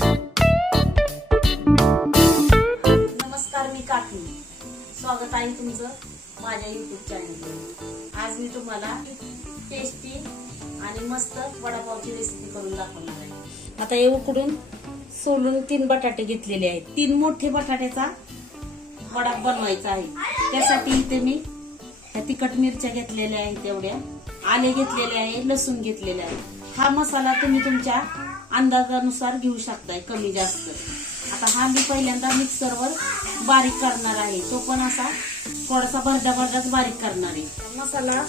नमस्कार, मी काकी. स्वागत आहे तुमचं माझ्या YouTube चॅनलवर. आज मी तुम्हाला टेस्टी आणि मस्त वडापावची रेसिपी करून दाखवणार आहे. आता हे उकडून सोलून 3 बटाटे घेतलेले आहेत. 3 मोठे बटाट्याचा वडा बनवायचा आहे. त्यासाठी इथे मी तिखट मिरच्या घेतलेल्या आहेत, तेवढ्या आले घेतलेले आहे, लसूण घेतलेले आहे. हा मसाला तुम्ही तुमच्या अंदाजानुसार घेऊ शकताय, कमी जास्त. आता हा मी पहिल्यांदा मिक्सरवर बारीक करणार आहे. तो पण असा थोडासा भरडाच बारीक करणार आहे. मसाला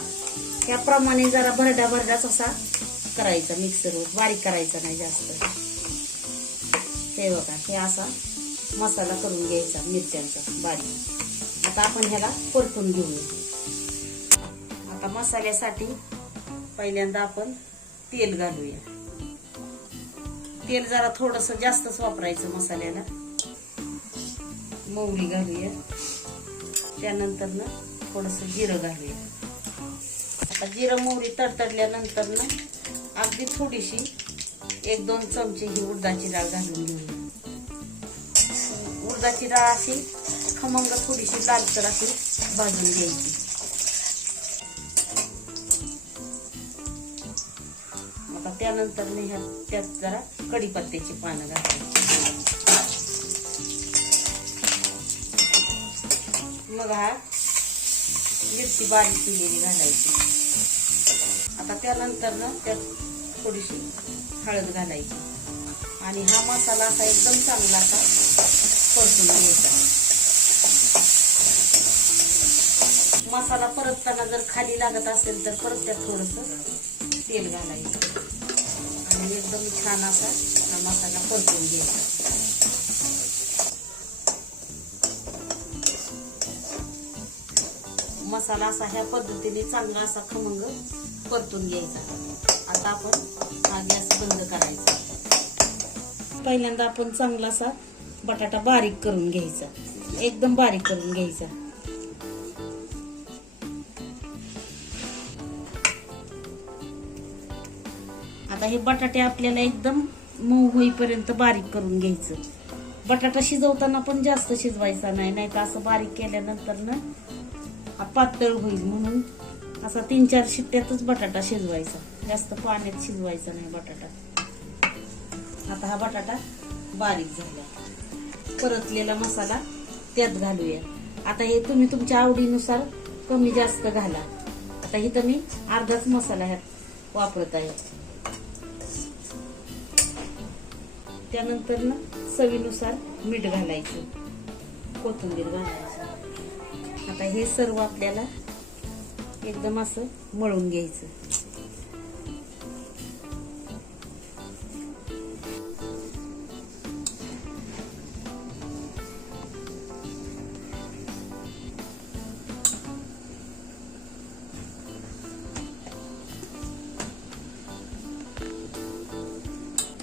याप्रमाणे जरा भरडाच असा करायचा, मिक्सरवर बारीक करायचा नाही जास्त. हे बघा, हे असा मसाला करून घ्यायचा मिरच्यांचा बारीक. आता आपण ह्याला परतून घेऊया. आता मसाल्यासाठी पहिल्यांदा आपण तेल घालूया. तेल जरा थोडस जास्तच वापरायचं मसाल्याला. मोहरी घालूया, त्यानंतर ना थोडस जिरं घालूया. आता जिरं मोहरी तडतडल्यानंतर ना अगदी थोडीशी 1-2 चमचे ही उडदाची डाळ घालून घेऊया. उडदाची डाळ अशी खमंग थोडीशी लालसर अशी भाजून घ्यायची. आता त्यानंतर त्यात जरा कढीपत्त्याची पानं घालायची. मग हा मिरची बारीक केलेली घालायची. आता त्यानंतर ना त्यात थोडीशी हळद घालायची आणि हा मसाला असा एकदम चांगला असा परतून घ्यायचा. मसाला परतताना जर खाली लागत असेल तर परत त्यात थोडस तेल घालायचं आणि एकदम छान असा हा मसाला परतून घ्यायचा. मसाला असा ह्या पद्धतीने चांगला असा खमंग परतून घ्यायचा. आता आपण हा गॅस बंद करायचा. पहिल्यांदा आपण चांगला असा बटाटा बारीक करून घ्यायचा, एकदम बारीक करून घ्यायचा. आता हे बटाटे आपल्याला एकदम मऊ होईपर्यंत बारीक करून घ्यायचं. बटाटा शिजवताना पण जास्त शिजवायचा नाही, नाहीतर असं बारीक केल्यानंतर ना पातळ होईल. म्हणून असा 3-4 शिट्ट्यातच बटाटा शिजवायचा, जास्त पाण्यात शिजवायचा नाही बटाटा. आता हा बटाटा बारीक झाला. परतलेला मसाला त्यात घालूया. आता हे तुम्ही तुमच्या आवडीनुसार कमी जास्त घाला. आता इथं मी अर्धाच मसाला ह्यात वापरत आहे. त्यानंतर ना चवीनुसार मीठ घालायचं, कोथिंबीर घालायचं. आता हे सर्व आपल्याला एकदम असं मळून घ्यायचं.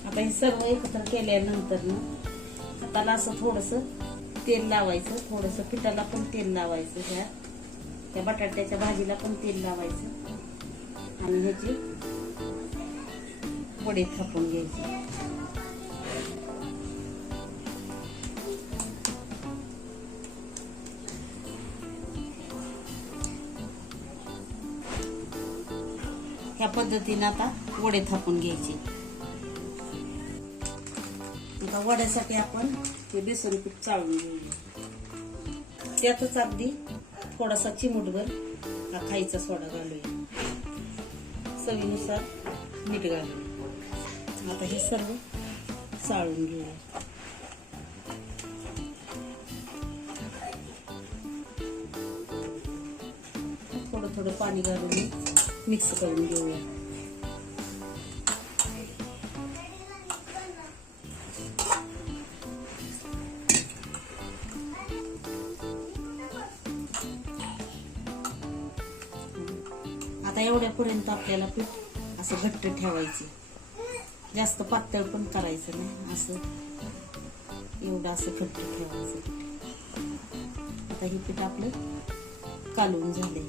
आता हे सर्व एकत्र केल्यानंतर ना हाताला असं थोडस तेल लावायचं, थोडस पिठाला पण तेल लावायचं, त्या बटाट्याच्या भाजीला पण तेल लावायचं आणि ह्याची वडे थापून घ्यायचे. ह्या पद्धतीने आता वडे थापून घ्यायचे. आता वड्यासाठी आपण हे बेसन पीठ चाळून घेऊया. त्यातच अगदी थोडासा चिमूटभर हा खायचा सोडा घालूया, चवीनुसार मीठ घालूया. आता हे सर्व चाळून घेऊया. थोडं पाणी घालून मिक्स करून घेऊया. आता एवढ्यापर्यंत आपल्याला पीठ असं घट्ट ठेवायचं, जास्त पातळ पण करायचं नाही, असं एवढं असं घट्ट ठेवायचं. आता हे पीठ आपलं कालवून झाले.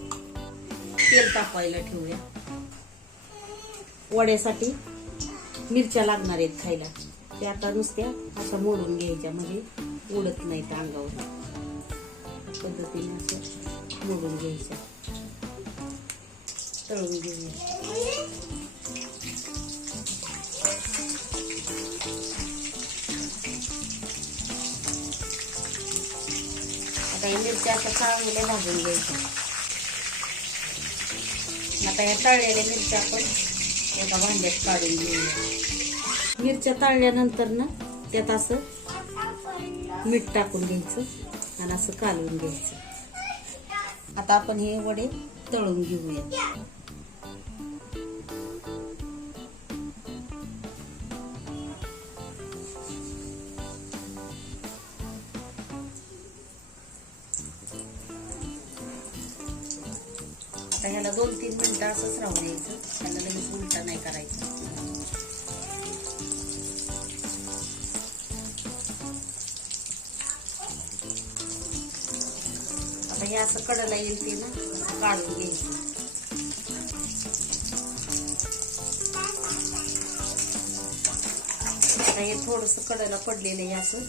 तेल तापायला ठेवूया. वड्यासाठी मिरच्या लागणार आहेत खायला. ते आता नुसत्या अशा मोडून घ्यायच्या, म्हणजे उडत नाही त्या अंगावर. पद्धतीने असं मोडून घ्यायच्या, तळून घेऊया. आता या मिरच्या असं चांगल्या भाजून घ्यायच्या. आता या तळलेल्या मिरच्या आपण एका भांड्यात काढून घेऊया. मिरच्या तळल्यानंतर ना त्यात असं मीठ टाकून घ्यायचं आणि असं कालवून घ्यायचं. आता आपण हे वडे तळून घेऊया. आता ह्याला 2-3 मिनिटं असंच राहू द्यायचं. ह्याला लगेच उलटा नाही करायचं. आता हे असं कडाला येईल ते ना काढून घ्यायचं. आता हे थोडंसं कडाला पडलेलं हे असं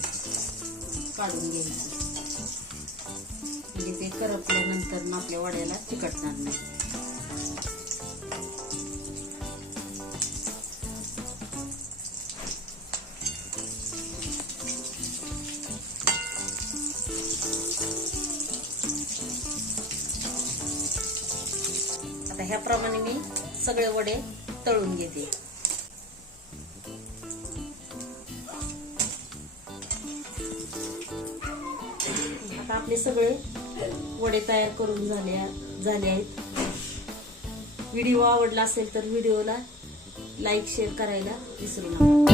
काढून घ्यायचं, म्हणजे ते करपल्यानंतर ना आपल्या वड्याला चिकटणार नाही. आता ह्याप्रमाणे मी सगळे वडे तळून घेते. आता आपले सगळे वडे तयार करून झाले आहेत. व्हिडिओ आवडला असेल तर व्हिडिओला लाईक शेअर करायला विसरू नका.